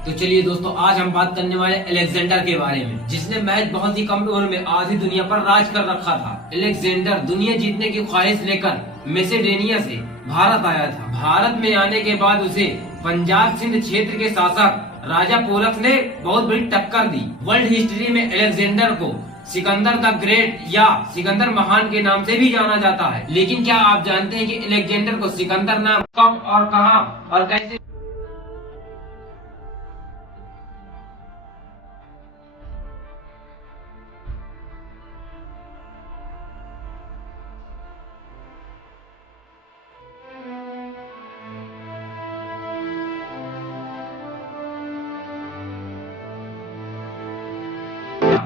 तो चलिए दोस्तों, आज हम बात करने वाले अलेक्जेंडर के बारे में, जिसने महज बहुत ही कम उम्र में आधी दुनिया पर राज कर रखा था। अलेक्जेंडर दुनिया जीतने की ख्वाहिश लेकर मैसेडोनिया से भारत आया था। भारत में आने के बाद उसे पंजाब सिंध क्षेत्र के शासक राजा पोरस ने बहुत बड़ी टक्कर दी। वर्ल्ड हिस्ट्री में अलेक्जेंडर को सिकंदर द ग्रेट या सिकंदर महान के नाम से भी जाना जाता है। लेकिन क्या आप जानते हैं कि अलेक्जेंडर को सिकंदर नाम कब और कहां और कैसे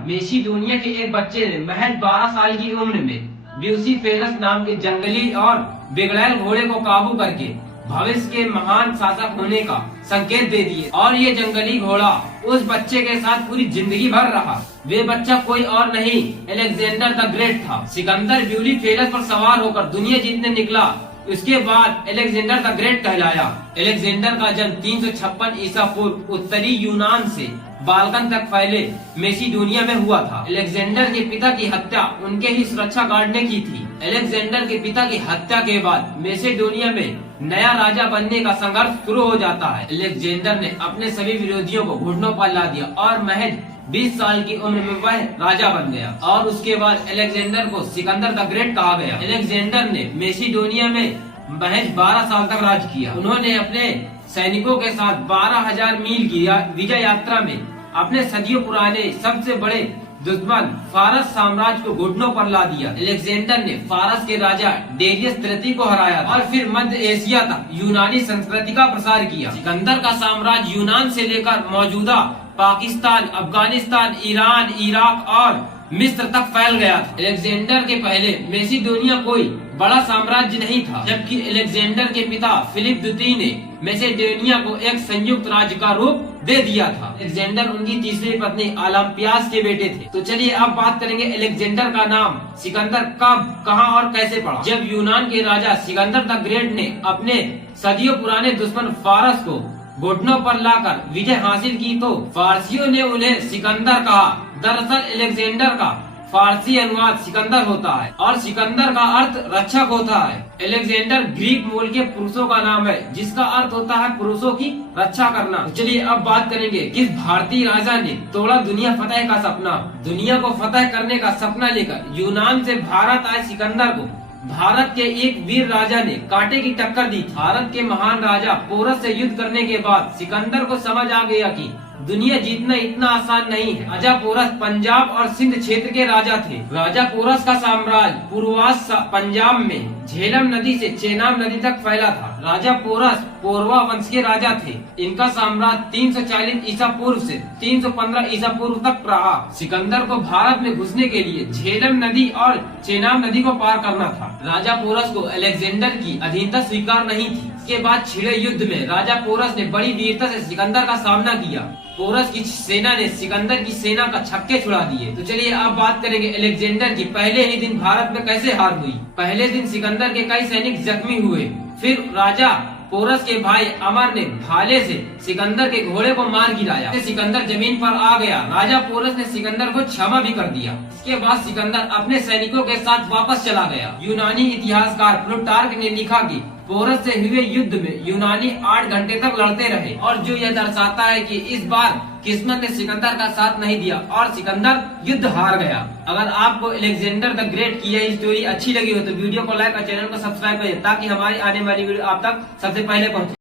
मैसेडोनिया के एक बच्चे ने महज 12 साल की उम्र में ब्यूसीफेलस नाम के जंगली और बिगड़ैल घोड़े को काबू करके भविष्य के महान शासक होने का संकेत दे दिए। और ये जंगली घोड़ा उस बच्चे के साथ पूरी जिंदगी भर रहा। वे बच्चा कोई और नहीं, अलेक्जेंडर द ग्रेट था। सिकंदर ब्यूसीफेलस पर सवार होकर दुनिया जीतने निकला। उसके बाद अलेक्जेंडर द ग्रेट कहलाया। अलेक्जेंडर का जन्म 356 ईसा पूर्व उत्तरी यूनान से बाल्कन तक फैले मैसेडोनिया में हुआ था। अलेक्जेंडर के पिता की हत्या उनके ही सुरक्षा गार्ड ने की थी। अलेक्जेंडर के पिता की हत्या के बाद मैसेडोनिया में नया राजा बनने का संघर्ष शुरू हो जाता है। अलेक्जेंडर ने अपने सभी विरोधियों को घुटनों पर ला दिया और महज 20 साल की उम्र में वह राजा बन गया। और उसके बाद अलेक्जेंडर को सिकंदर द ग्रेट कहा गया। अलेक्जेंडर ने मैसेडोनिया में महज 12 साल तक राज किया। उन्होंने अपने सैनिकों के साथ 12,000 मील की विजय यात्रा में अपने सदियों पुराने सबसे बड़े दुश्मन फारस साम्राज्य को घुटनों पर ला दिया। अलेक्जेंडर ने फारस के राजा डेरियस तृतीय को हराया और फिर मध्य एशिया तक यूनानी संस्कृति का प्रसार किया। सिकंदर का साम्राज्य यूनान से लेकर मौजूदा पाकिस्तान, अफगानिस्तान, ईरान, इराक और मिस्र तक फैल गया था। अलेक्जेंडर के पहले मैसेडोनिया कोई बड़ा साम्राज्य नहीं था, जबकि अलेक्जेंडर के पिता फिलिप द्वितीय ने मैसेडोनिया को एक संयुक्त राज्य का रूप दे दिया था। अलेक्जेंडर उनकी तीसरी पत्नी ओलंपियास के बेटे थे। तो चलिए अब बात करेंगे अलेक्जेंडर का नाम सिकंदर कब, कहां और कैसे पड़ा। जब यूनान के राजा सिकंदर द ग्रेट ने अपने सदियों पुराने दुश्मन फारस को घुटनों पर लाकर विजय हासिल की तो फारसियों ने उन्हें सिकंदर कहा। दरअसल अलेक्जेंडर का फारसी अनुवाद सिकंदर होता है और सिकंदर का अर्थ रक्षक होता है। अलेक्जेंडर ग्रीक मूल के पुरुषों का नाम है, जिसका अर्थ होता है पुरुषों की रक्षा करना। तो चलिए अब बात करेंगे किस भारतीय राजा ने तोड़ा दुनिया फतेह का सपना। दुनिया को फतेह करने का सपना लेकर यूनान से भारत आए सिकंदर को भारत के एक वीर राजा ने कांटे की टक्कर दी। भारत के महान राजा पोरस से युद्ध करने के बाद सिकंदर को समझ आ गया कि दुनिया जीतना इतना आसान नहीं है। राजा पोरस पंजाब और सिंध क्षेत्र के राजा थे। राजा पोरस का साम्राज्य पूर्वास पंजाब में झेलम नदी से चेनाब नदी तक फैला था। राजा पोरस पौरवा वंश के राजा थे। इनका साम्राज्य 340 ईसा पूर्व से 315 ईसा पूर्व तक रहा। सिकंदर को भारत में घुसने के लिए झेलम नदी और चेनाब नदी को पार करना था। राजा पोरस को अलेक्जेंडर की अधीनता स्वीकार नहीं थी। इसके बाद छिड़े युद्ध में राजा पोरस ने बड़ी वीरता से सिकंदर का सामना किया। पोरस की सेना ने सिकंदर की सेना का छक्के छुड़ा दिए। तो चलिए अब बात करेंगे अलेक्जेंडर की पहले ही दिन भारत में कैसे हार हुई। पहले दिन सिकंदर के कई सैनिक जख्मी हुए। फिर राजा पोरस के भाई अमर ने भाले से सिकंदर के घोड़े को मार गिराया। सिकंदर जमीन पर आ गया। राजा पोरस ने सिकंदर को क्षमा भी कर दिया। इसके बाद सिकंदर अपने सैनिकों के साथ वापस चला गया। यूनानी इतिहासकार प्लूटार्क ने लिखा कि पोरस से हुए युद्ध में यूनानी 8 घंटे तक लड़ते रहे, और जो यह दर्शाता है कि इस बार किस्मत ने सिकंदर का साथ नहीं दिया और सिकंदर युद्ध हार गया। अगर आपको अलेक्जेंडर द ग्रेट की यह स्टोरी अच्छी लगी हो तो वीडियो को लाइक और चैनल को सब्सक्राइब करिए, ताकि हमारी आने वाली वीडियो आप तक सबसे पहले पहुंचे।